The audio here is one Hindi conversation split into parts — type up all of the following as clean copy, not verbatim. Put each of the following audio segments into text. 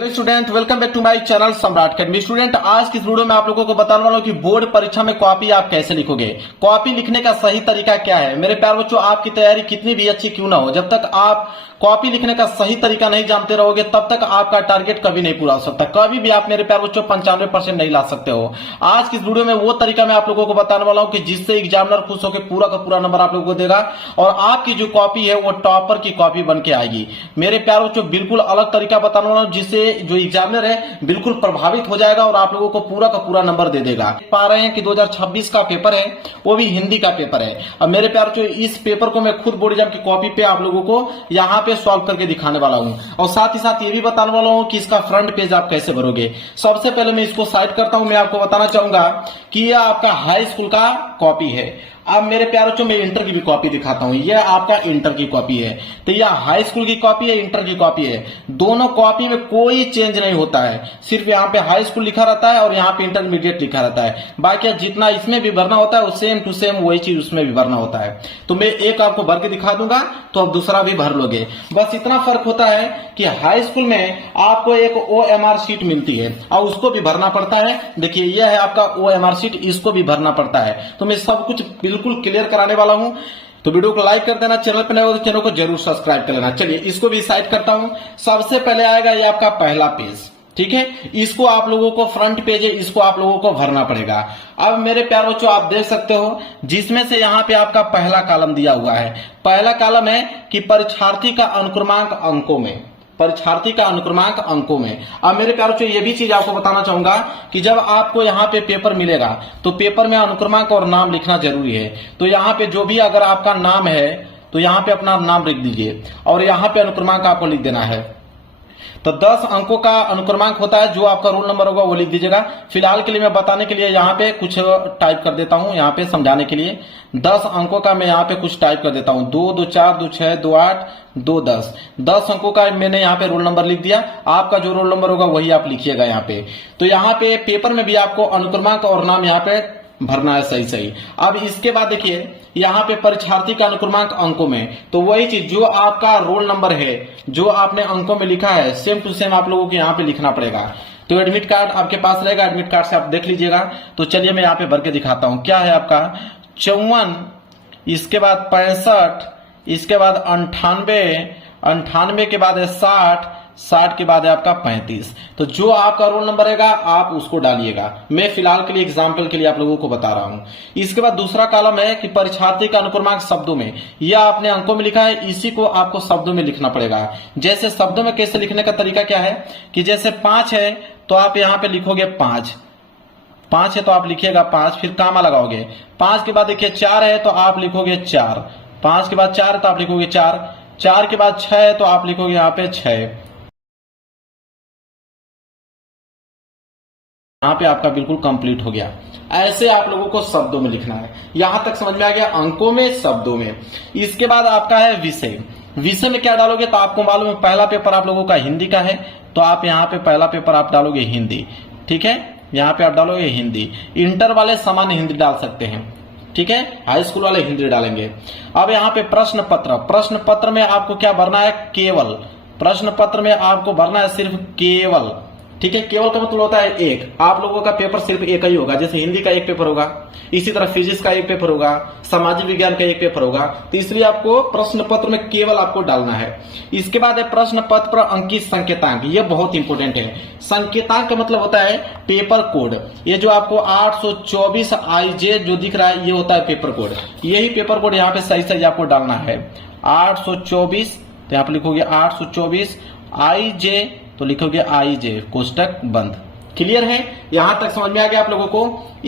Student, welcome back to my channel Samrat academy. Student, आज की इस वीडियो में आप लोगों को बताने वाला हूं कि बोर्ड परीक्षा में कॉपी आप कैसे लिखोगे। कॉपी लिखने का सही तरीका क्या है। मेरे प्यारे बच्चों, आपकी तैयारी कितनी भी अच्छी क्यों ना हो, जब तक आप कॉपी लिखने का सही तरीका नहीं जानते रहोगे तब तक आपका टारगेट कभी नहीं पूरा हो सकता। कभी भी आप मेरे प्यारे बच्चों 95% नहीं ला सकते हो। आज की इस वीडियो में वो तरीका मैं आप लोगों को बताने वाला हूं कि जिससे एग्जामिनर खुश होकर पूरा का पूरा नंबर आप लोगों को देगा और आपकी जो कॉपी है वो टॉपर की कॉपी बन के आएगी। मेरे प्यारे बच्चों, बिल्कुल अलग तरीका बताने वाला हूं जिससे जो एग्जामिनर है बिल्कुल प्रभावित हो जाएगा और आप लोगों को पूरा का पूरा नंबर दे देगा। पा रहे हैं कि 2026 का पेपर है, वो भी हिंदी का पेपर है। अब मेरे प्यारे बच्चों, इस पेपर को मैं खुद बोर्ड एग्जाम की कॉपी पे आप लोगों को यहाँ पे सॉल्व करके दिखाने वाला हूँ और साथ ही साथ ये भी बताने वाला हूँ कि इसका फ्रंट पेज आप कैसे भरोगे। सबसे पहले मैं इसको साइड करता हूं। मैं आपको बताना चाहूंगा कि यह आपका हाई स्कूल का कॉपी है। अब मेरे प्यारे बच्चों, मैं इंटर की भी कॉपी दिखाता हूं। यह आपका इंटर की कॉपी है, तो यह हाई स्कूल की कॉपी है, इंटर की कॉपी है। दोनों कॉपी में कोई चेंज नहीं होता है, सिर्फ यहाँ पे हाई स्कूल लिखा रहता है और यहाँ पे इंटरमीडिएट लिखा रहता है। बाकी जितना इसमें भी भरना होता है सेम टू सेम वही चीज उसमें भी भरना होता है। तो मैं एक आपको भर के दिखा दूंगा तो आप दूसरा भी भर लोगे। बस इतना फर्क होता है कि हाई स्कूल में आपको एक OMR शीट मिलती है और उसको भी भरना पड़ता है। देखिए, यह है आपका OMR शीट, इसको भी भरना पड़ता है। तो मैं सब कुछ बिल्कुल क्लियर कराने वाला हूं। तो वीडियो को लाइक कर देना, चैनल पर नए हो तो चैनल को जरूर सब्सक्राइब कर लेना। चलिए इसको भी साइड करता हूं। सबसे पहले आएगा ये आपका पहला पेज, ठीक है। इसको आप लोगों को फ्रंट पेज है, इसको आप लोगों को भरना पड़ेगा। अब मेरे प्यारे बच्चों, आप देख सकते हो जिसमें से यहाँ पे आपका पहला कॉलम दिया हुआ है। पहला कॉलम है कि परीक्षार्थी का अनुक्रमांक अंकों में, परीक्षार्थी का अनुक्रमांक अंकों में। अब मेरे प्यारे बच्चों, ये भी चीज आपको बताना चाहूंगा कि जब आपको यहाँ पे पेपर मिलेगा तो पेपर में अनुक्रमांक और नाम लिखना जरूरी है। तो यहाँ पे जो भी अगर आपका नाम है तो यहाँ पे अपना नाम लिख दीजिए और यहाँ पे अनुक्रमांक आपको लिख देना है। तो 10 अंकों का अनुक्रमांक होता है, जो आपका रोल नंबर होगा वो लिख दीजिएगा। फिलहाल के लिए मैं बताने के लिए यहाँ पे कुछ टाइप कर देता हूँ, यहाँ पे समझाने के लिए 10 अंकों का मैं यहाँ पे कुछ टाइप कर देता हूँ। 2 2 4 2 6 2 8 2 10 10 अंकों का मैंने यहाँ पे रोल नंबर लिख दिया। आपका जो रोल नंबर होगा वही आप लिखिएगा यहाँ पे। तो यहाँ पे पेपर में भी आपको अनुक्रमांक और नाम यहाँ पे भरना है सही सही। अब इसके बाद देखिए यहाँ पे परीक्षार्थी का अनुक्रमांक अंकों में, तो वही चीज जो आपका रोल नंबर है जो आपने अंकों में लिखा है सेम टू सेम आप लोगों को यहाँ पे लिखना पड़ेगा। तो एडमिट कार्ड आपके पास रहेगा, एडमिट कार्ड से आप देख लीजिएगा। तो चलिए मैं यहाँ पे भर के दिखाता हूँ। क्या है आपका 54, इसके बाद 65, इसके बाद 98, 98 के बाद है 60, 60 के बाद है आपका 35। तो जो आपका रोल नंबर रहेगा आप उसको डालिएगा। मैं फिलहाल के लिए एग्जाम्पल के लिए आप लोगों को बता रहा हूं। इसके बाद दूसरा कॉलम है कि परीक्षार्थी का अनुक्रमांक शब्दों में। यह आपने अंकों में लिखा है, इसी को आपको शब्दों में लिखना पड़ेगा। जैसे शब्दों में कैसे लिखने का तरीका क्या है कि जैसे 5 है तो आप यहाँ पे लिखोगे 5, 5 है तो आप लिखिएगा 5, फिर कामा लगाओगे। 5 के बाद देखिए 4 है तो आप लिखोगे 4, 5 के बाद 4 है तो आप लिखोगे 4, 4 के बाद 6 है तो आप लिखोगे यहाँ पे 6। यहाँ पे आपका बिल्कुल कंप्लीट हो गया। ऐसे आप लोगों को शब्दों में लिखना है। यहां तक समझ में आ गया, अंकों में शब्दों में। इसके बाद आपका है विषय। विषय में क्या डालोगे तो आपको मालूम है पहला पेपर आप लोगों का हिंदी का है, तो आप यहाँ पे पहला पेपर आप डालोगे हिंदी, ठीक है। यहाँ पे आप डालोगे हिंदी। इंटर वाले सामान्य हिंदी डाल सकते हैं, ठीक है। हाई स्कूल वाले हिंदी डालेंगे। अब यहाँ पे प्रश्न पत्र, प्रश्न पत्र में आपको क्या भरना है, केवल। प्रश्न पत्र में आपको भरना है सिर्फ केवल, ठीक है। केवल का मतलब होता है एक। आप लोगों का पेपर सिर्फ एक ही होगा। जैसे हिंदी का एक पेपर होगा, इसी तरह फिजिक्स का एक पेपर होगा, सामाजिक विज्ञान का एक पेपर होगा। तो इसलिए आपको प्रश्न पत्र में केवल आपको डालना है। इसके बाद है प्रश्न पत्र पर अंकित संकेतांक। ये बहुत इंपॉर्टेंट है। संकेतांक का मतलब होता है पेपर कोड। ये जो आपको 824 IJ जो दिख रहा है ये होता है पेपर कोड। यही पेपर कोड यहाँ पे सही सही आपको डालना है। 824, तो यहाँ पे लिखोगे 824 IJ, तो लिखोगे IJ कोष्टक बंद। क्लियर है, यहां तक समझ में आ गया आप लोगों को।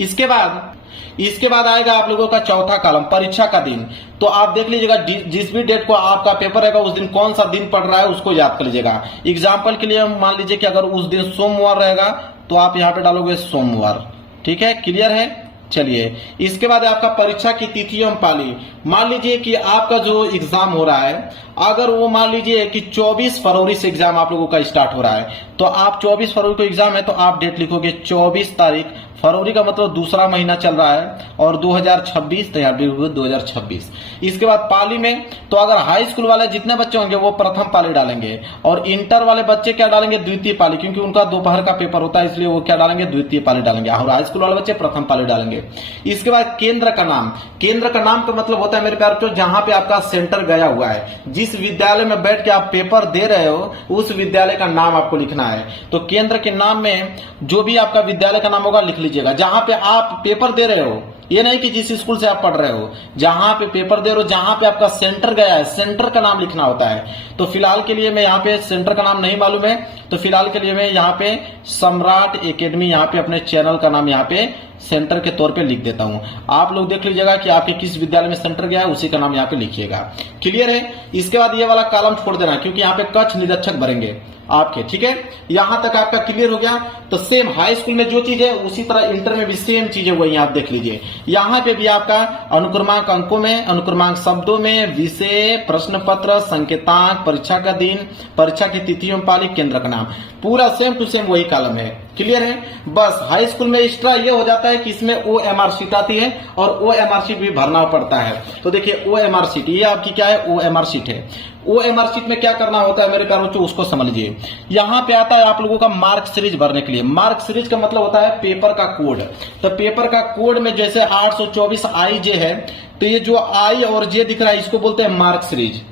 इसके बाद आएगा आप लोगों का चौथा कॉलम, परीक्षा का दिन। तो आप देख लीजिएगा जिस भी डेट को आपका पेपर रहेगा उस दिन कौन सा दिन पड़ रहा है उसको याद कर लीजिएगा। एग्जाम्पल के लिए मान लीजिए कि अगर उस दिन सोमवार रहेगा तो आप यहाँ पे डालोगे सोमवार, ठीक है। क्लियर है। चलिए इसके बाद आपका परीक्षा की तिथि एवं पाली। मान लीजिए कि आपका जो एग्जाम हो रहा है, अगर वो मान लीजिए कि 24 फरवरी से एग्जाम आप लोगों का स्टार्ट हो रहा है, तो आप 24 फरवरी को एग्जाम है तो आप डेट लिखोगे 24 तारीख, फरवरी का मतलब दूसरा महीना चल रहा है, और 2026 तैयार 2026। इसके बाद पाली में, तो अगर हाई स्कूल वाले जितने बच्चे होंगे वो प्रथम पाली डालेंगे, और इंटर वाले बच्चे क्या डालेंगे, द्वितीय पाली, क्योंकि उनका दोपहर का पेपर होता है इसलिए वो क्या डालेंगे, द्वितीय पाली डालेंगे, और हाई स्कूल वाले बच्चे प्रथम पाली डालेंगे। इसके बाद केंद्र का नाम, केंद्र का नाम का मतलब होता है मेरे प्यारे बच्चों जहां पे आपका सेंटर गया हुआ है, जिस विद्यालय में बैठ के आप पेपर दे रहे हो उस विद्यालय का नाम आपको लिखना है। तो केंद्र के नाम में जो भी आपका विद्यालय का नाम होगा लिख लीजिएगा, जहां पे आप पेपर दे रहे हो, ये नहीं कि जिस स्कूल से आप पढ़ रहे हो, जहां पे पेपर दे रहे हो, जहां पे आपका सेंटर गया है, सेंटर का नाम लिखना होता है। तो फिलहाल के लिए मैं यहाँ पे सेंटर का नाम नहीं मालूम है, तो फिलहाल के लिए मैं यहाँ पे सम्राट एकेडमी, यहाँ पे अपने चैनल का नाम यहाँ पे सेंटर के तौर पे लिख देता हूं। आप लोग देख लीजिएगा कि आपके किस विद्यालय में सेंटर गया है, उसी का नाम यहाँ पे लिखिएगा। क्लियर है? इसके बाद ये वाला कॉलम छोड़ देना, क्योंकि यहाँ पे कक्ष निरीक्षक भरेंगे आपके, ठीक है? यहां तक आपका क्लियर हो गया। तो सेम हाई स्कूल में जो चीज है उसी तरह इंटर में भी सेम चीज है, वही आप देख लीजिए। यहां पे भी आपका अनुक्रमांक अंकों में, अनुक्रमांक शब्दों में, विषय, प्रश्न पत्र, संकेतांक, परीक्षा का दिन, परीक्षा की तिथियों में पाली, केंद्र का नाम, पूरा सेम टू सेम वही कॉलम है। क्लियर है? बस हाई स्कूल में एक्स्ट्रा ये हो जाता है कि इसमें OMR शीट आती है, और OMR शीट भी भरना पड़ता है। तो देखिए OMR शीट, ये आपकी क्या है, OMR शीट है। OMR शीट में क्या करना होता है मेरे प्यारे बच्चों, उसको समझ लीजिए। यहां पे आता है आप लोगों का मार्क सीरीज भरने के लिए। मार्क सीरीज का मतलब होता है पेपर का कोड। तो पेपर का कोड में जैसे 824 IJ है, तो ये जो I और J दिख रहा है इसको बोलते हैं मार्क सीरीज।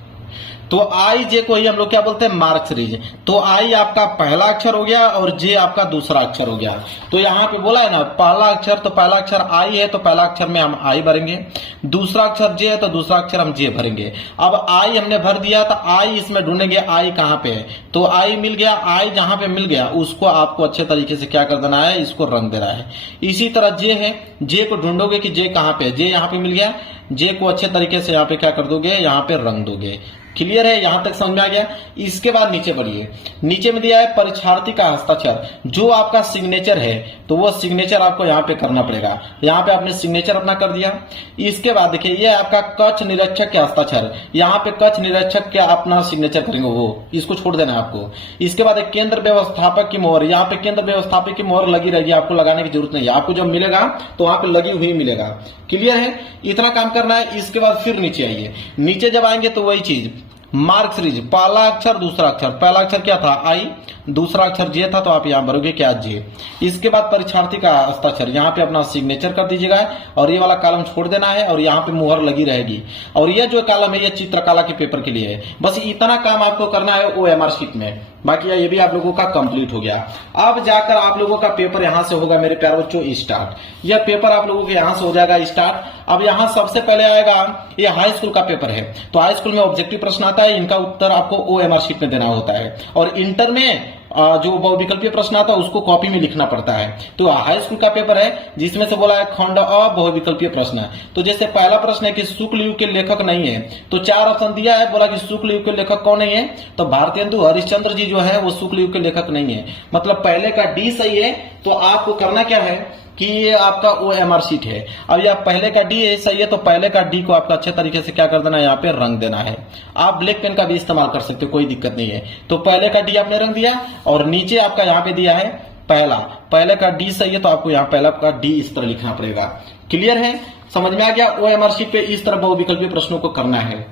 तो आई जे को ही हम लोग क्या बोलते हैं, मार्क सीरीज। तो आई आपका पहला अक्षर हो गया और जे आपका दूसरा अक्षर हो गया। तो यहाँ पे बोला है ना पहला अक्षर, तो पहला अक्षर आई है तो पहला अक्षर में हम आई भरेंगे, दूसरा अक्षर जे है तो दूसरा अक्षर हम जे भरेंगे। अब आई हमने भर दिया तो आई इसमें ढूंढेंगे आई कहाँ पे है, तो आई मिल गया। आई जहां पे मिल गया उसको आपको अच्छे तरीके से क्या कर देना है, इसको रंग देना है। इसी तरह जे है, जे को ढूंढोगे कि जे कहाँ पे है, जे यहाँ पे मिल गया, जे को अच्छे तरीके से यहाँ पे क्या कर दोगे, यहाँ पे रंग दोगे। क्लियर है? यहां तक समझ में आ गया। इसके बाद नीचे बढ़िए, नीचे में दिया है परीक्षार्थी का हस्ताक्षर, जो आपका सिग्नेचर है तो वो सिग्नेचर आपको यहाँ पे करना पड़ेगा। यहाँ पे आपने सिग्नेचर अपना कर दिया। इसके बाद देखिए ये आपका कक्ष निरीक्षक के हस्ताक्षर, यहाँ पे कक्ष निरीक्षक के अपना सिग्नेचर करेंगे, वो इसको छोड़ देना है आपको। इसके बाद एक केंद्र व्यवस्थापक की मोहर, यहाँ पे केंद्र व्यवस्थापक की मोहर लगी रहेगी, आपको लगाने की जरूरत नहीं है, आपको जब मिलेगा तो वहां पे लगी हुई मिलेगा। क्लियर है? इतना काम करना है। इसके बाद फिर नीचे आइए, नीचे जब आएंगे तो वही चीज मार्क सीरीज, पहला अक्षर दूसरा अक्षर, पहला अक्षर क्या था आई, दूसरा अक्षर जे था तो आप यहां भरोगे क्या, जे। इसके बाद परीक्षार्थी का हस्ताक्षर, यहाँ पे अपना सिग्नेचर कर दीजिएगा और ये वाला कॉलम छोड़ देना है और यहाँ पे मुहर लगी रहेगी। और ये जो कॉलम है ये चित्रकला के पेपर के लिए है। बस इतना काम आपको करना है OMR शीट में, बाकी ये भी आप लोगों का कंप्लीट हो गया। अब जाकर आप लोगों का पेपर यहां से होगा मेरे प्यारे बच्चों स्टार्ट। यह पेपर आप लोगों के यहां से हो जाएगा स्टार्ट। अब यहां सबसे पहले आएगा ये हाई स्कूल का पेपर है, तो हाई स्कूल में ऑब्जेक्टिव प्रश्न आता है, इनका उत्तर आपको OMR शीट में देना होता है। और इंटर में जो बहुविकल्पीय प्रश्न आता है उसको कॉपी में लिखना पड़ता है। तो हाई स्कूल का पेपर है जिसमें से बोला है खंड अ बहुविकल्पीय प्रश्न। तो जैसे पहला प्रश्न है कि शुक्ल युग के लेखक नहीं है, तो 4 ऑप्शन दिया है, बोला कि शुक्ल युग के लेखक कौन नहीं है, तो भारतेंदु हरिश्चंद्र जी जो है वो शुक्ल युग के लेखक नहीं है, मतलब पहले का डी सही है। तो आपको करना क्या है कि ये आपका OMR शीट है। अब यह पहले का डी सही है तो पहले का डी को आपका अच्छे तरीके से क्या कर देना है, यहाँ पे रंग देना है। आप ब्लैक पेन का भी इस्तेमाल कर सकते हो, कोई दिक्कत नहीं है। तो पहले का डी आपने रंग दिया और नीचे आपका यहाँ पे दिया है पहला, पहले का डी सही है तो आपको यहाँ पहला का डी इस तरह लिखना पड़ेगा। क्लियर है? समझ में आ गया? OMR शीट पे इस तरह बहुविकल्पीय प्रश्नों को करना है।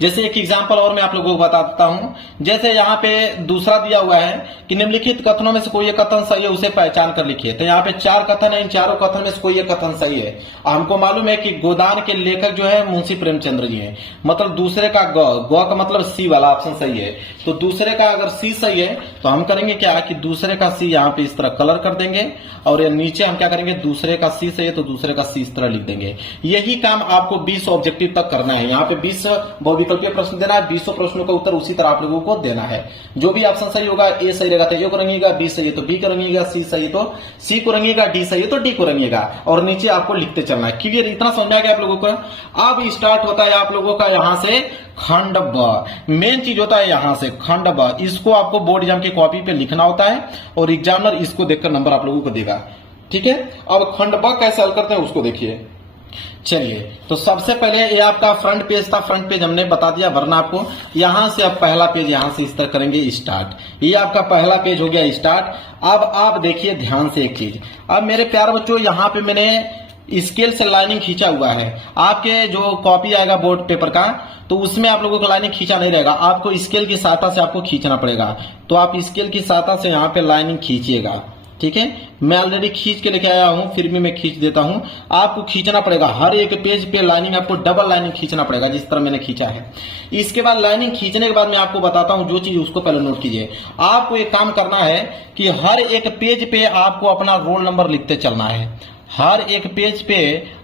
जैसे एक एग्जांपल और मैं आप लोगों को बता देता हूं। जैसे यहाँ पे दूसरा दिया हुआ है कि निम्नलिखित कथनों में से कोई एक कथन सही है, उसे पहचान कर लिखिए। तो यहाँ पे 4 कथन है, इन चारों कथन में से कोई एक कथन सही है। हमको मालूम है कि गोदान के लेखक जो है मुंशी प्रेमचंद्र जी हैं, मतलब दूसरे का ग का मतलब सी वाला ऑप्शन सही है। तो दूसरे का अगर सी सही है तो हम करेंगे क्या कि दूसरे का सी यहाँ पे इस तरह कलर कर देंगे और नीचे हम क्या करेंगे, दूसरे का सी सही है तो दूसरे का सी इस तरह लिख देंगे। यही काम आपको 20 ऑब्जेक्टिव तक करना है। यहाँ पे 20 बहुविकल्पीय प्रश्न देना है, 20 प्रश्नों का उत्तर उसी तरह आप लोगों को देना है। जो भी ऑप्शन सही होगा, ए सही रहेगा तो ए को रंगिएगा, बी सही है तो बी को रंगिएगा, सी सही है तो सी को रंगिएगा, डी सही है तो डी को रंगिएगा और नीचे आपको लिखते चलना है। क्लियर? इतना समझ आ गया आप लोगों को? अब स्टार्ट होता है आप लोगों का यहां से खंड ब। मेन चीज होता है यहां से खंड ब, इसको आपको बोर्ड एग्जाम की कॉपी पे लिखना होता है और एग्जामिनर इसको देखकर नंबर आप लोगों को देगा। ठीक है? अब खंड ब कैसे हल करते हैं उसको देखिए। चलिए, तो सबसे पहले ये आपका फ्रंट पेज था, फ्रंट पेज हमने बता दिया भरना आपको। यहां से अब पहला पेज यहां से इस तरह करेंगे स्टार्ट। ये आपका पहला पेज हो गया स्टार्ट। अब आप देखिए ध्यान से एक चीज, अब मेरे प्यारे बच्चों यहाँ पे मैंने स्केल से लाइनिंग खींचा हुआ है। आपके जो कॉपी आएगा बोर्ड पेपर का, तो उसमें आप लोगों को लाइनिंग खींचा नहीं रहेगा, आपको स्केल की सहायता से आपको खींचना पड़ेगा। तो आप स्केल की सहायता से यहाँ पे लाइनिंग खींचिएगा, ठीक है। मैं ऑलरेडी खींच के लेके आया हूं, फिर भी मैं खींच देता हूं। आपको खींचना पड़ेगा हर एक पेज पे लाइनिंग, आपको डबल लाइनिंग खींचना पड़ेगा जिस तरह मैंने खींचा है। इसके बाद लाइनिंग खींचने के बाद मैं आपको बताता हूं जो चीज, उसको पहले नोट कीजिए। आपको एक काम करना है कि हर एक पेज पे आपको अपना रोल नंबर लिखते चलना है। हर एक पेज पे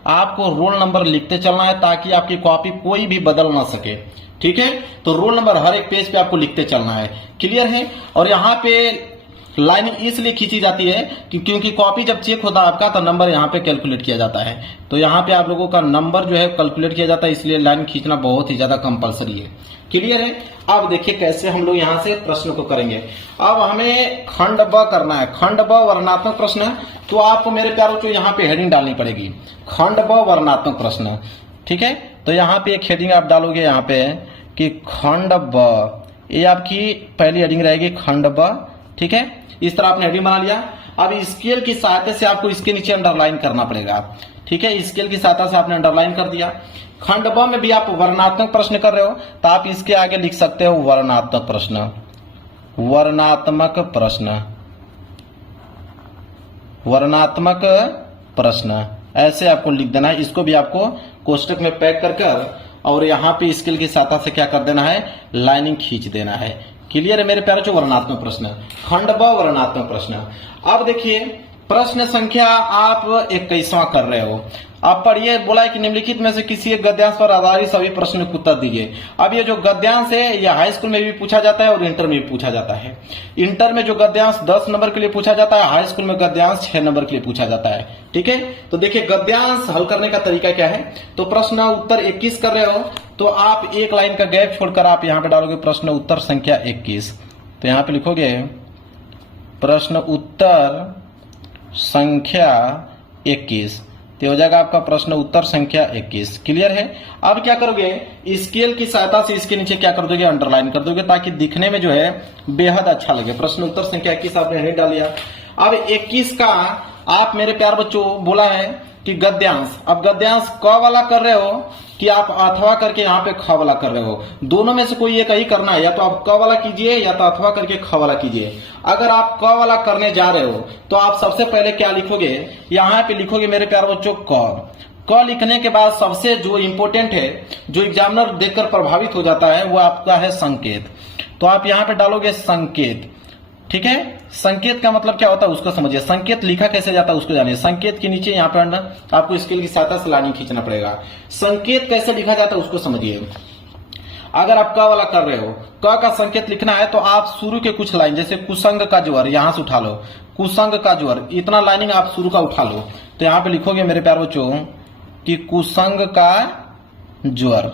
आपको रोल नंबर लिखते चलना है ताकि आपकी कॉपी कोई भी बदल ना सके, ठीक है। तो रोल नंबर हर एक पेज पे आपको लिखते चलना है, क्लियर है। और यहाँ पे लाइनिंग इसलिए खींची जाती है कि क्योंकि कॉपी जब चेक होता है आपका तो नंबर यहाँ पे कैलकुलेट किया जाता है। तो यहाँ पे आप लोगों का नंबर जो है कैलकुलेट किया जाता है, इसलिए लाइन खींचना बहुत ही ज्यादा कंपलसरी है, क्लियर है। अब देखिए कैसे हम लोग यहाँ से प्रश्न को करेंगे। अब हमें खंड ब करना है, खंड ब वर्णनात्मक प्रश्न। तो आपको मेरे प्यारों को यहाँ पे हेडिंग डालनी पड़ेगी, खंड ब वर्णनात्मक प्रश्न, ठीक है। तो यहाँ पे एक हेडिंग आप डालोगे यहाँ पे कि खंड ब, ये आपकी पहली हेडिंग रहेगी खंड ब, ठीक है। इस तरह आपने हेडिंग बना लिया। अब स्केल की सहायता से आपको इसके नीचे अंडरलाइन करना पड़ेगा, ठीक है। स्केल की सहायता से आपने अंडरलाइन कर दिया। खंड ब में भी आप वर्णनात्मक प्रश्न कर रहे हो तो आप इसके आगे लिख सकते हो वर्णनात्मक प्रश्न, वर्णनात्मक प्रश्न, वर्णनात्मक प्रश्न, ऐसे आपको लिख देना है। इसको भी आपको कोष्टक में पैक कर और यहाँ पे स्केल की सहायता से क्या कर देना है, लाइनिंग खींच देना है, क्लियर है मेरे प्यारे। जो वर्णनात्मक प्रश्न, खंड ब वर्णनात्मक प्रश्न। अब देखिए प्रश्न संख्या आप 21वां कर रहे हो। आप पढ़िए, बोला है कि निम्नलिखित में से किसी एक गद्यांश पर आधारित सभी प्रश्न को उत्तर दीजिए। अब ये जो गद्यांश है ये हाई स्कूल में भी पूछा जाता है और इंटर में भी पूछा जाता है। इंटर में जो गद्यांश 10 नंबर के लिए पूछा जाता है, हाई स्कूल में गद्यांश 6 नंबर के लिए पूछा जाता है, ठीक है। तो देखिए गद्यांश हल करने का तरीका क्या है। तो प्रश्न उत्तर 21 कर रहे हो तो आप एक लाइन का गैप छोड़कर आप यहाँ पे डालोगे प्रश्न उत्तर संख्या 21। तो यहाँ पे लिखोगे प्रश्न उत्तर संख्या 21, तो हो जाएगा आपका प्रश्न उत्तर संख्या 21, क्लियर है। अब क्या करोगे, स्केल की सहायता से इसके नीचे क्या कर दोगे, अंडरलाइन कर दोगे ताकि दिखने में जो है बेहद अच्छा लगे। प्रश्न उत्तर संख्या 21 आपने नहीं डाल दिया। अब 21 का आप मेरे प्यार बच्चों बोला है कि गद्यांश, अब गद्यांश क वाला कर रहे हो कि आप अथवा करके यहाँ पे ख वाला कर रहे हो, दोनों में से कोई एक ही करना है, या तो आप क वाला कीजिए या तो अथवा करके ख वाला कीजिए। अगर आप क वाला करने जा रहे हो तो आप सबसे पहले क्या लिखोगे, यहाँ पे लिखोगे मेरे प्यारे बच्चों क लिखने के बाद सबसे जो इंपोर्टेंट है, जो एग्जामिनर देखकर प्रभावित हो जाता है, वो आपका है संकेत। तो आप यहाँ पे डालोगे संकेत, ठीक है। संकेत का मतलब क्या होता है उसको समझिए, संकेत लिखा कैसे जाता है उसको जानिए। संकेत के नीचे यहाँ पे आपको स्केल की सहायता से लाइनिंग खींचना पड़ेगा। संकेत कैसे लिखा जाता है उसको समझिए। अगर आप क वाला कर रहे हो, क का संकेत लिखना है तो आप शुरू के कुछ लाइन, जैसे कुसंग का ज्वर यहां से उठा लो, कुसंग का ज्वर, इतना लाइनिंग आप शुरू का उठा लो। तो यहाँ पे लिखोगे मेरे प्यारे बच्चों कि कुसंग का ज्वर,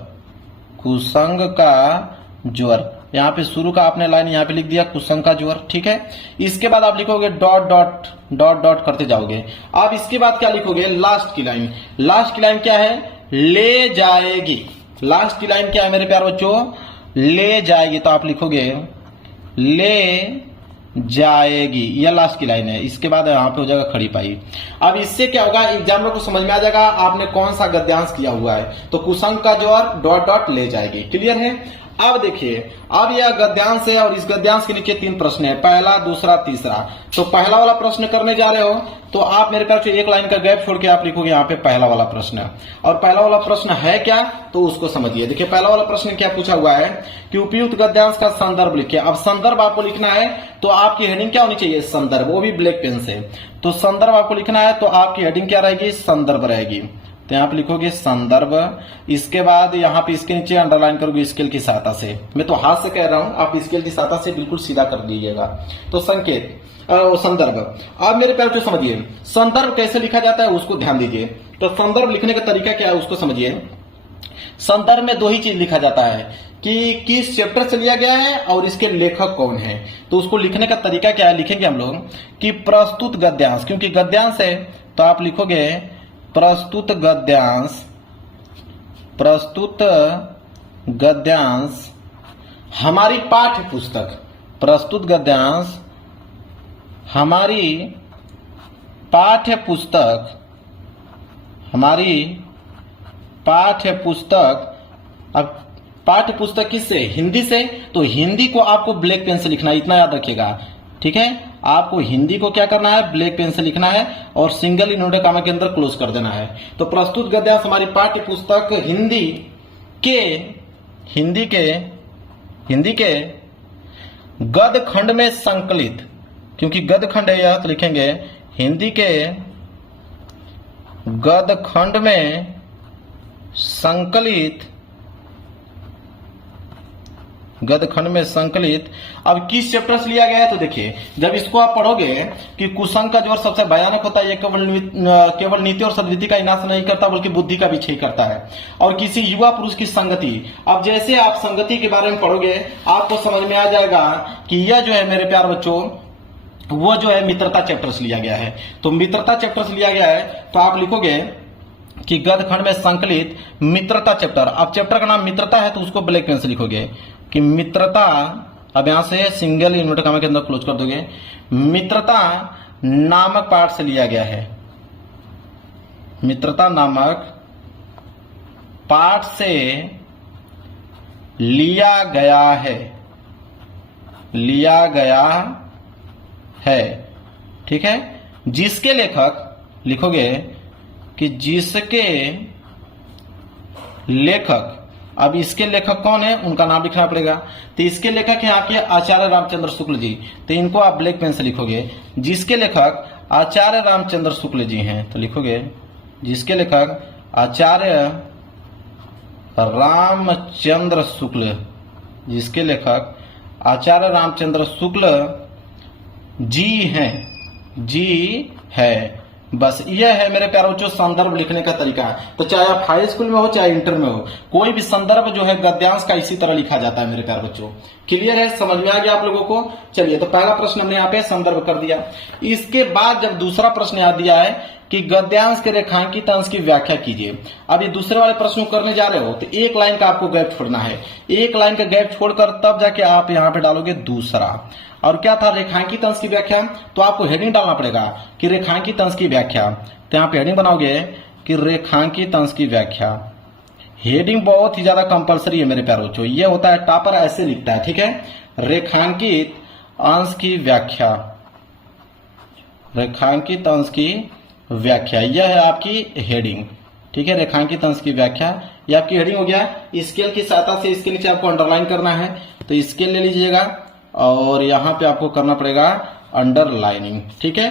कुसंग का ज्वर, यहाँ पे शुरू का आपने लाइन यहाँ पे लिख दिया कुसंग का ज्वर, ठीक है। इसके बाद आप लिखोगे डॉट डॉट डॉट डॉट करते जाओगे। अब इसके बाद क्या लिखोगे, लास्ट की लाइन। लास्ट की लाइन क्या है, ले जाएगी। लास्ट की लाइन क्या है मेरे प्यारे बच्चों, ले जाएगी। तो आप लिखोगे ले जाएगी, यह लास्ट की लाइन है। इसके बाद यहाँ पे हो जाएगा खड़ी पाई। अब इससे क्या होगा, एग्जामिनर को समझ में आ जाएगा आपने कौन सा गद्यांश किया हुआ है। तो कुसंग का ज्वर डॉट डॉट ले जाएगी, क्लियर है। अब देखिए, अब यह गद्यांश है और इस गद्यांश के नीचे 3 प्रश्न है, पहला, दूसरा, तीसरा। तो पहला वाला प्रश्न करने जा रहे हो तो आप मेरे ख्याल से एक लाइन का गैप छोड़ के आप लिखोगे यहाँ पे पहला वाला प्रश्न। और पहला वाला प्रश्न है क्या तो उसको समझिए। देखिए पहला वाला प्रश्न क्या पूछा हुआ है कि उपयुक्त गद्यांश का संदर्भ लिखिए। अब संदर्भ आपको लिखना है तो आपकी हेडिंग क्या होनी चाहिए, संदर्भ, वो भी ब्लैक पेन से। तो संदर्भ आपको लिखना है तो आपकी हेडिंग क्या रहेगी, संदर्भ रहेगी। तो यहाँ पे लिखोगे संदर्भ। इसके बाद यहाँ पे इसके नीचे अंडरलाइन करोगे स्केल की सहायता से। मैं तो हाथ से कह रहा हूं, आप स्केल की सहायता से बिल्कुल सीधा कर दीजिएगा। तो संकेत संदर्भ। अब मेरे प्यारे बच्चों समझिए संदर्भ कैसे लिखा जाता है उसको ध्यान दीजिए। तो संदर्भ लिखने का तरीका क्या है उसको समझिए। संदर्भ में 2 ही चीज लिखा जाता है कि किस चैप्टर से लिया गया है और इसके लेखक कौन है। तो उसको लिखने का तरीका क्या है, लिखेंगे हम लोग कि प्रस्तुत गद्यांश, क्योंकि गद्यांश है तो आप लिखोगे प्रस्तुत गद्यांश हमारी पाठ्य पुस्तक, प्रस्तुत गद्यांश हमारी पाठ्य पुस्तक। अब पाठ्य पुस्तक किससे? हिंदी से। तो हिंदी को आपको ब्लैक पेन से लिखना है, इतना याद रखिएगा, ठीक है। आपको हिंदी को क्या करना है? ब्लैक पेन से लिखना है और सिंगल इन्वर्टेड कामा के अंदर क्लोज कर देना है। तो प्रस्तुत गद्यांश हमारी पाठ्य पुस्तक हिंदी के गद्य खंड में संकलित, क्योंकि गद्य खंड है यह, तो लिखेंगे हिंदी के गद्य खंड में संकलित। अब किस चैप्टर से लिया गया है? तो देखिए, जब इसको आप पढ़ोगे कि कुसंग का जोर सबसे भयानक होता है, यह केवल नीति और सद्विति का विनाश नहीं करता बल्कि बुद्धि का भी क्षय करता है। और किसी युवा पुरुष की संगति, अब जैसे आप संगति के बारे में पढ़ोगे आपको समझ में आ जाएगा कि यह जो है मेरे प्यार बच्चों, वो जो है मित्रता चैप्टर से लिया गया है। तो मित्रता चैप्टर से लिया गया है, तो आप लिखोगे कि गद्य खंड में संकलित मित्रता चैप्टर। अब चैप्टर का नाम मित्रता है तो उसको ब्लैक पेन से लिखोगे कि मित्रता। अब यहां से सिंगल इन्वर्टेड कामा के अंदर क्लोज कर दोगे। मित्रता नामक पाठ से लिया गया है, मित्रता नामक पाठ से लिया गया है, ठीक है। जिसके लेखक, लिखोगे कि जिसके लेखक, अब इसके लेखक कौन है उनका नाम लिखना पड़ेगा। तो इसके लेखक हैं आपके आचार्य रामचंद्र शुक्ल जी, तो इनको आप ब्लैक पेन से लिखोगे। जिसके लेखक आचार्य रामचंद्र शुक्ल जी हैं, तो लिखोगे जिसके लेखक आचार्य रामचंद्र शुक्ल, जिसके लेखक आचार्य रामचंद्र शुक्ल जी है। बस यह है मेरे प्यारे बच्चों संदर्भ लिखने का तरीका। तो चाहे आप हाई स्कूल में हो चाहे इंटर में हो, कोई भी संदर्भ जो है गद्यांश का इसी तरह लिखा जाता है मेरे प्यारे बच्चों। क्लियर है? समझ में आ गया आप लोगों को? चलिए, तो पहला प्रश्न हमने यहाँ पे संदर्भ कर दिया। इसके बाद जब दूसरा प्रश्न याद दिया है कि गद्यांश के रेखांकित अंश की व्याख्या कीजिए। अब ये दूसरे वाले प्रश्न करने जा रहे हो तो एक लाइन का आपको गैप छोड़ना है। एक लाइन का गैप छोड़कर तब जाके आप यहाँ पे डालोगे दूसरा। और क्या था? रेखांकित अंश की व्याख्या। तो आपको हेडिंग डालना पड़ेगा कि रेखांकित अंश की व्याख्या। तो यहाँ पे हेडिंग बनाओगे कि रेखांकित अंश की व्याख्या। हेडिंग बहुत ही ज्यादा कंपलसरी है मेरे प्यारे बच्चों। ये होता है टॉपर ऐसे लिखता है, ठीक है। रेखांकित अंश की व्याख्या, रेखांकित अंश की व्याख्या, यह है आपकी हेडिंग, ठीक है। रेखांकित अंश की व्याख्या, यह आपकी हेडिंग हो गया। स्केल की सहायता से इसके नीचे आपको अंडरलाइन करना है, तो स्केल ले लीजिएगा और यहां पे आपको करना पड़ेगा अंडरलाइनिंग, ठीक है।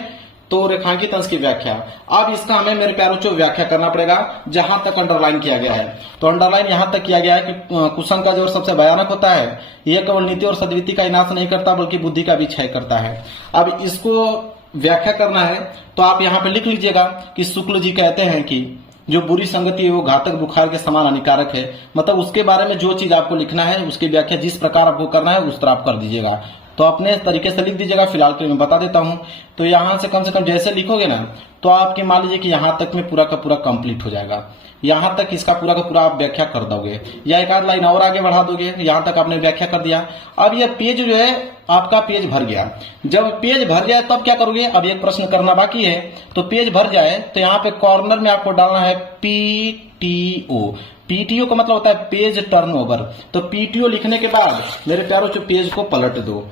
तो रेखांकित अंश की व्याख्या, अब इसका हमें मेरे प्यारे बच्चों व्याख्या करना पड़ेगा जहां तक अंडरलाइन किया गया है। तो अंडरलाइन यहां तक किया गया है कि कुसंग का जोर सबसे भयानक होता है, यह केवल नीति और सद्विति का विनाश नहीं करता बल्कि बुद्धि का भी क्षय करता है। अब इसको व्याख्या करना है तो आप यहाँ पे लिख लीजिएगा कि शुक्ल जी कहते हैं कि जो बुरी संगति है वो घातक बुखार के समान हानिकारक है। मतलब उसके बारे में जो चीज आपको लिखना है उसकी व्याख्या जिस प्रकार आपको करना है उस तरह आप कर दीजिएगा। तो अपने तरीके से लिख दीजिएगा, फिलहाल के लिए मैं बता देता हूं। तो यहां से कम जैसे लिखोगे ना तो आपके मान लीजिए कि यहां तक में पूरा का पूरा कंप्लीट हो जाएगा। यहां तक इसका पूरा का पूरा आप व्याख्या कर दोगे या एक आध लाइन और आगे बढ़ा दोगे। यहां तक आपने व्याख्या कर दिया। अब यह पेज जो है आपका पेज भर गया। जब पेज भर जाए तब क्या करोगे? अब एक प्रश्न करना बाकी है। तो पेज भर जाए तो यहाँ पे कॉर्नर में आपको डालना है PTO। PTO का मतलब होता है पेज टर्नओवर। तो PTO लिखने के बाद मेरे प्यारों से पेज को पलट दो।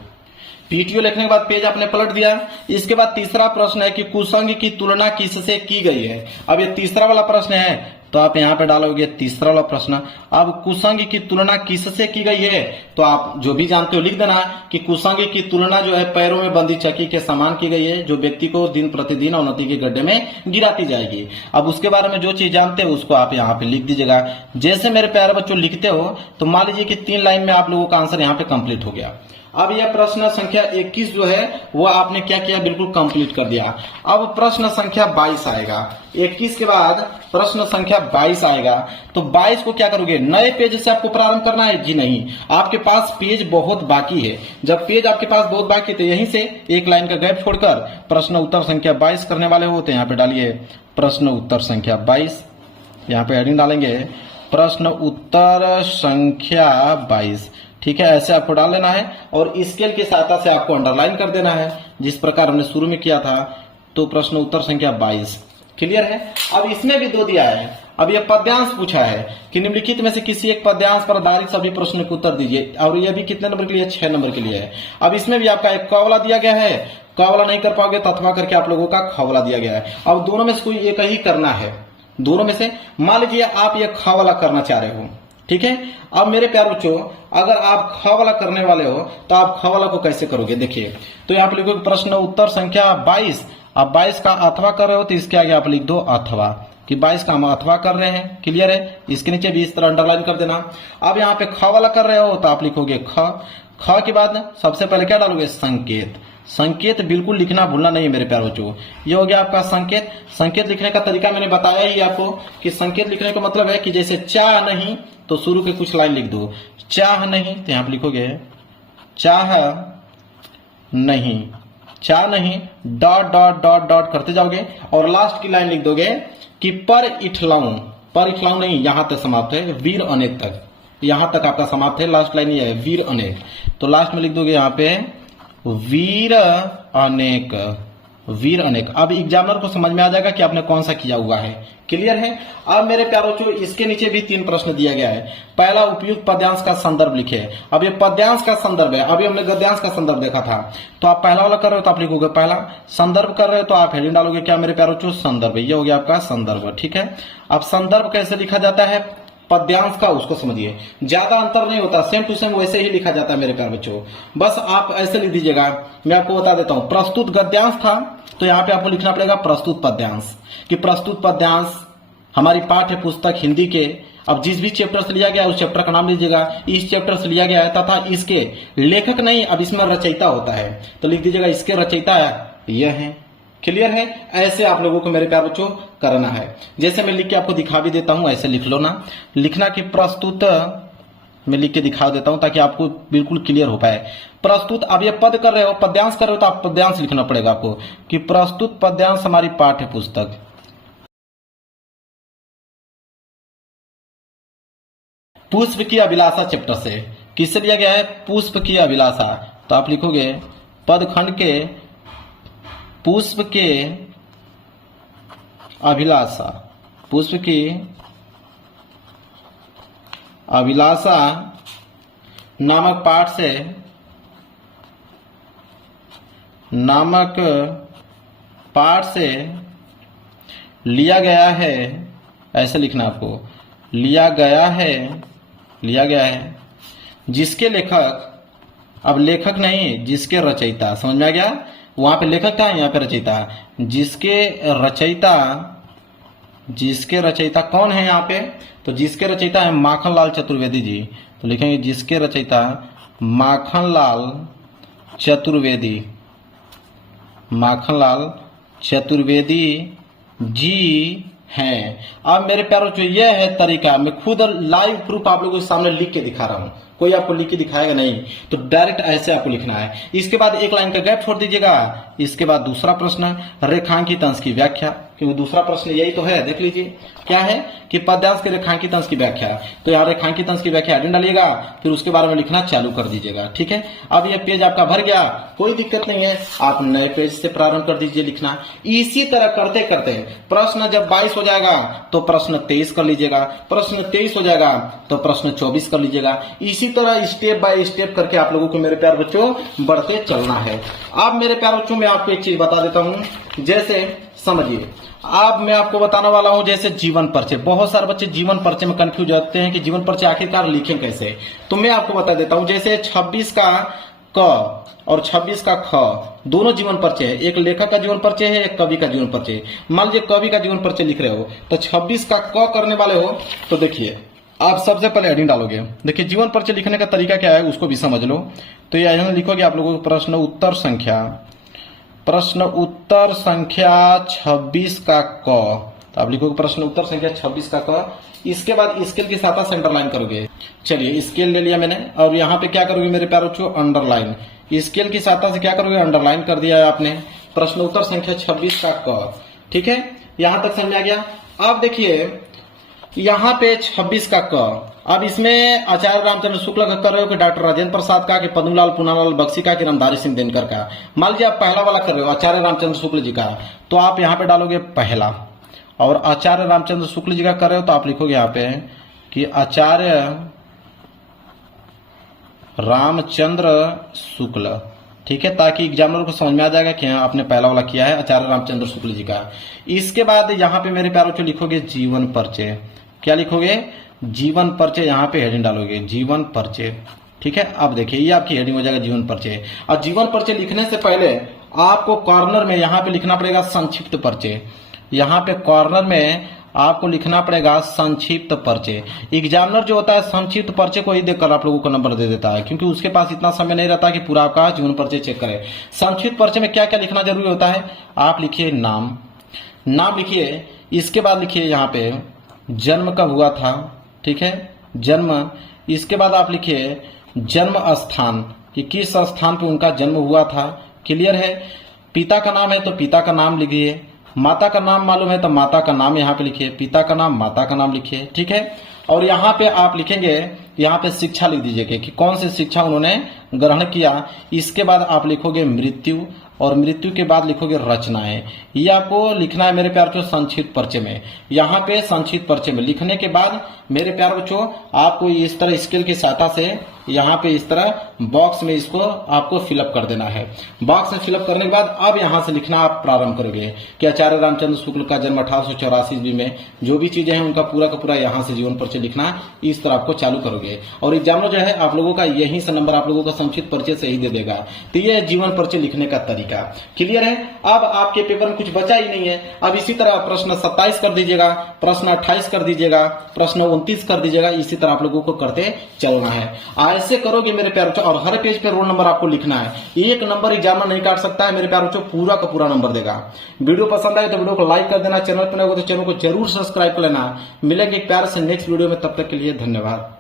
PTO लिखने के बाद पेज आपने पलट दिया। इसके बाद तीसरा प्रश्न है कि कुसंग की तुलना किससे की गई है। अब ये तीसरा वाला प्रश्न है तो आप यहाँ पे डालोगे तीसरा वाला प्रश्न। अब कुसंग की तुलना किससे की गई है तो आप जो भी जानते हो लिख देना कि कुसंग की तुलना जो है पैरों में बंदी चक्की के समान की गई है जो व्यक्ति को दिन प्रतिदिन अवनति के गड्ढे में गिराती जाएगी। अब उसके बारे में जो चीज जानते हो उसको आप यहाँ पे लिख दीजिएगा। जैसे मेरे प्यारे बच्चों लिखते हो तो मान लीजिए कि 3 लाइन में आप लोगों का आंसर यहाँ पे कंप्लीट हो गया। अब यह प्रश्न संख्या 21 जो है वो आपने क्या किया, बिल्कुल कंप्लीट कर दिया। अब प्रश्न संख्या 22 आएगा। 21 के बाद प्रश्न संख्या 22 आएगा। तो 22 को क्या करोगे, नए पेज से आपको प्रारंभ करना है? जी नहीं, आपके पास पेज बहुत बाकी है। जब पेज आपके पास बहुत बाकी है तो यहीं से एक लाइन का गैप छोड़कर प्रश्न उत्तर संख्या 22 करने वाले हो तो यहाँ पे डालिए प्रश्न उत्तर संख्या 22। यहाँ पे हेडिंग डालेंगे प्रश्न उत्तर संख्या 22। ठीक है, ऐसे आपको डाल लेना है और स्केल की सहायता से आपको अंडरलाइन कर देना है जिस प्रकार हमने शुरू में किया था। तो प्रश्न उत्तर संख्या 22 क्लियर है। अब इसमें भी 2 दिया है। अब यह पद्यांश पूछा है कि निम्नलिखित में से किसी एक पद्यांश पर आधारित सभी प्रश्नों के उत्तर दीजिए, और यह भी कितने नंबर के लिए, 6 नंबर के लिए है। अब इसमें भी आपका एक क वाला दिया गया है, क वाला नहीं कर पाओगे तो अथवा करके आप लोगों का ख वाला दिया गया है। अब दोनों में से कोई एक ही करना है, दोनों में से। मान लीजिए आप ये ख वाला करना चाह रहे हो, ठीक है। अब मेरे प्यारे बच्चों, अगर आप ख वाला करने वाले हो तो आप ख वाला को कैसे करोगे, देखिए। तो यहाँ पे लिखोगे प्रश्न उत्तर संख्या 22। अब 22 का अथवा कर रहे हो तो इसके आगे आप लिख दो अथवा, कि 22 का हम अथवा कर रहे हैं। क्लियर है, इसके नीचे भी इस तरह अंडरलाइन कर देना। अब यहाँ पे ख वाला कर रहे हो तो आप लिखोगे ख। ख के बाद सबसे पहले क्या डालोगे, संकेत। संकेत बिल्कुल लिखना भूलना नहीं मेरे प्यारे बच्चों। ये हो गया आपका संकेत। संकेत लिखने का तरीका मैंने बताया ही आपको कि संकेत लिखने का मतलब है कि जैसे चाह नहीं तो शुरू के कुछ लाइन लिख दो, चाह नहीं तो यहाँ पे लिखोगे चाह नहीं, चाह नहीं डॉट डॉट डॉट डॉट करते जाओगे और लास्ट की लाइन लिख दोगे कि पर इठलाऊं। पर इठलाऊं नहीं, यहां तक समाप्त है, वीर अनेक तक, यहां तक आपका समाप्त है। लास्ट लाइन ये है वीर अनेक, तो लास्ट में लिख दोगे यहाँ पे वीर अनेक, वीर अनेक। अब एग्जामिनर को समझ में आ जाएगा कि आपने कौन सा किया हुआ है। क्लियर है। अब मेरे प्यारे बच्चों, इसके नीचे भी 3 प्रश्न दिया गया है। पहला, उपयुक्त पद्यांश का संदर्भ लिखे। अब ये पद्यांश का संदर्भ है, अभी हमने गद्यांश का संदर्भ देखा था। तो आप पहला वाला कर रहे हो तो आप लिखोगे पहला, संदर्भ कर रहे हो तो आप हेडिंग डालोगे क्या मेरे प्यारे बच्चों, संदर्भ। ये हो गया आपका संदर्भ। ठीक है। अब संदर्भ कैसे लिखा जाता है पद्यांश का, उसको समझिए। ज्यादा अंतर नहीं होता, सेम टू सेम वैसे ही लिखा जाता है मेरे प्यारे बच्चों। बस आप ऐसे लिख दीजिएगा। मैं आपको बता देता हूं, प्रस्तुत गद्यांश था तो यहाँ पे आपको लिखना पड़ेगा प्रस्तुत पद्यांश, कि प्रस्तुत पद्यांश हमारी पाठ्य पुस्तक हिंदी के अब जिस भी चैप्टर से लिया गया उस चैप्टर का नाम लीजिएगा, इस चैप्टर से लिया गया है तथा इसके लेखक नहीं, अब इसमें रचयिता होता है तो लिख दीजिएगा इसके रचयिता यह है। क्लियर है। ऐसे आप लोगों को मेरे प्यार बच्चों करना है। जैसे मैं लिख के आपको दिखा भी देता हूं, ऐसे लिख लो ना, लिखना कि प्रस्तुत, मैं लिख के दिखा देता हूं ताकि आपको बिल्कुल क्लियर हो पाए। प्रस्तुत, अब ये पद कर रहे हो, पद्यांश कर रहे हो तो आप पद्यांश लिखना पड़ेगा आपको, कि प्रस्तुत पद्यांश हमारी पाठ्य पुस्तक पुष्प की अभिलाषा चैप्टर से। किससे लिया गया है, पुष्प की अभिलाषा। तो आप लिखोगे पदखंड के पुष्प के अभिलाषा, पुष्प की अभिलाषा नामक पाठ से, नामक पाठ से लिया गया है, ऐसे लिखना आपको, लिया गया है, लिया गया है जिसके लेखक, अब लेखक नहीं जिसके रचयिता, समझ में आ गया। वहां पे लेखक था, यहाँ पे रचयिता, जिसके रचयिता, जिसके रचयिता कौन है यहाँ पे, तो जिसके रचयिता है माखनलाल चतुर्वेदी जी। तो लिखेंगे जिसके रचयिता माखनलाल चतुर्वेदी, माखनलाल चतुर्वेदी जी हैं। अब मेरे प्यारों जो यह है तरीका, मैं खुद लाइव प्रूफ आप लोगों के सामने लिख के दिखा रहा हूं, कोई आपको लिख के दिखाएगा नहीं, तो डायरेक्ट ऐसे आपको लिखना है। इसके बाद एक लाइन का गैप छोड़ दीजिएगा। इसके बाद दूसरा प्रश्न, रेखांकित अंश की व्याख्या, क्योंकि दूसरा प्रश्न यही तो है। देख लीजिए क्या है कि पद्यांश के रेखांकित अंश की व्याख्या। तो यहाँ रेखांकित अंश की व्याख्या हेडिंग डालिएगा, फिर उसके बारे में लिखना चालू कर दीजिएगा। ठीक है। अब ये पेज आपका भर गया, कोई दिक्कत नहीं है, आप नए पेज से प्रारंभ कर दीजिए लिखना। इसी तरह करते करते प्रश्न जब 22 हो जाएगा तो प्रश्न 23 कर लीजिएगा, प्रश्न 23 हो जाएगा तो प्रश्न 24 कर लीजिएगा। इसी तरह स्टेप बाय स्टेप करके आप लोगों को मेरे प्यार बच्चों बढ़ते चलना है। अब मेरे प्यार बच्चों मैं आपको एक चीज बता देता हूं, जैसे समझिए, अब मैं आपको बताने वाला हूं जैसे जीवन परिचय। बहुत सारे बच्चे जीवन परिचय में कंफ्यूज होते हैं कि जीवन परिचय आखिरकार लिखें कैसे। तो मैं आपको बता देता हूं, जैसे 26 का क और 26 का ख दोनों जीवन परिचय है। एक लेखक का जीवन परिचय है, एक कवि का जीवन परिचय। मान लीजिए कवि का जीवन परिचय लिख रहे हो तो 26 का क करने वाले हो तो देखिए आप सबसे पहले हेडिंग डालोगे। देखिए जीवन परिचय लिखने का तरीका क्या है उसको भी समझ लो। तो यहाँ लिखोगे आप लोगों को प्रश्न उत्तर संख्या 26 का क। तो आप लिखोगे प्रश्न उत्तर संख्या 26 का क। इसके बाद स्केल के साथ अंडरलाइन करोगे। चलिए स्केल ले लिया मैंने, और यहाँ पे क्या करोगे मेरे प्यारे बच्चों, अंडरलाइन। स्केल की सहायता से क्या करोगे, अंडरलाइन कर दिया है आपने प्रश्न उत्तर संख्या 26 का क। ठीक है, यहां तक समझ में आ गया। अब देखिए यहाँ पे 26 का क। अब इसमें आचार्य रामचंद्र शुक्ल का कर रहे हो कि डॉक्टर राजेंद्र प्रसाद का, कि पद्मलाल पूनालाल बख्शी का, कि रामधारी सिंह दिनकर का। मान लीजिए आप पहला वाला कर रहे हो आचार्य रामचंद्र शुक्ल जी का, तो आप यहाँ पे डालोगे पहला। और आचार्य रामचंद्र शुक्ल जी का कर रहे हो तो आप लिखोगे यहाँ पे कि आचार्य रामचंद्र शुक्ल। ठीक है, ताकि एग्जामिनर को समझ में आ जाएगा कि आपने पहला वाला किया है आचार्य रामचंद्र शुक्ल जी का। इसके बाद यहाँ पे मेरे प्यारों को लिखोगे जीवन परिचय। क्या लिखोगे, जीवन परिचय। यहाँ पे हेडिंग डालोगे जीवन परिचय। ठीक है, अब देखिए ये आपकी हेडिंग हो जाएगा जीवन परिचय। और जीवन परिचय लिखने से पहले आपको कॉर्नर में यहाँ पे लिखना पड़ेगा संक्षिप्त परिचय। यहाँ पे कॉर्नर में आपको लिखना पड़ेगा संक्षिप्त परिचय। एग्जामिनर जो होता है संक्षिप्त परिचय को ही देखकर आप लोगों को नंबर दे देता है, क्योंकि उसके पास इतना समय नहीं रहता कि पूरा आपका जीवन परिचय चेक करे। संक्षिप्त परिचय में क्या क्या लिखना जरूरी होता है, आप लिखिए नाम लिखिए। इसके बाद लिखिए यहाँ पे जन्म कब हुआ था। ठीक है, जन्म। इसके बाद आप लिखिए जन्म स्थान, कि किस स्थान पे उनका जन्म हुआ था। क्लियर है। पिता का नाम है तो पिता का नाम लिखिए। माता का नाम मालूम है तो माता का नाम यहाँ पे लिखिए। पिता का नाम, माता का नाम लिखिए। ठीक है, और यहाँ पे आप लिखेंगे, यहाँ पे शिक्षा लिख दीजिएगा कि कौन सी शिक्षा उन्होंने ग्रहण किया। इसके बाद आप लिखोगे मृत्यु, और मृत्यु के बाद लिखोगे रचनाएं। ये आपको लिखना है मेरे प्यार बच्चों संक्षिप्त परिचय में। यहाँ पे संक्षिप्त परिचय में लिखने के बाद मेरे प्यार बच्चों आपको इस तरह स्केल की सहायता से यहाँ पे इस तरह बॉक्स में इसको आपको फिलअप कर देना है। बॉक्स में फिलअप करने के बाद अब यहाँ से लिखना आप प्रारंभ करोगे कि आचार्य रामचंद्र शुक्ल का जन्म 1884 ईस्वी में, जो भी चीजें हैं उनका पूरा का पूरा यहाँ से जीवन परिचय लिखना, इस तरह आपको चालू करोगे। और एग्जामिनर जो है आप लोगों का यहीं से नंबर आप लोगों का संक्षिप्त परिचय से ही दे देगा। तो ये जीवन परिचय लिखने का तरीका। क्लियर है। अब आपके पेपर में कुछ बचा ही नहीं है। अब इसी तरह प्रश्न 27 कर दीजिएगा, प्रश्न 28 कर दीजिएगा, प्रश्न 29 कर दीजिएगा। इसी तरह आप लोगों को करते चलना है। ऐसे करोगे मेरे प्यारे बच्चों, और हर पेज पे रोल नंबर आपको लिखना है। एक नंबर एग्जामिनर नहीं काट सकता है मेरे प्यारे बच्चों, पूरा का पूरा नंबर देगा। वीडियो पसंद आए तो वीडियो को लाइक कर देना, चैनल पर नए हो तो चैनल को जरूर सब्सक्राइब कर लेना। मिलेंगे एक प्यार से नेक्स्ट वीडियो में, तब तक के लिए धन्यवाद।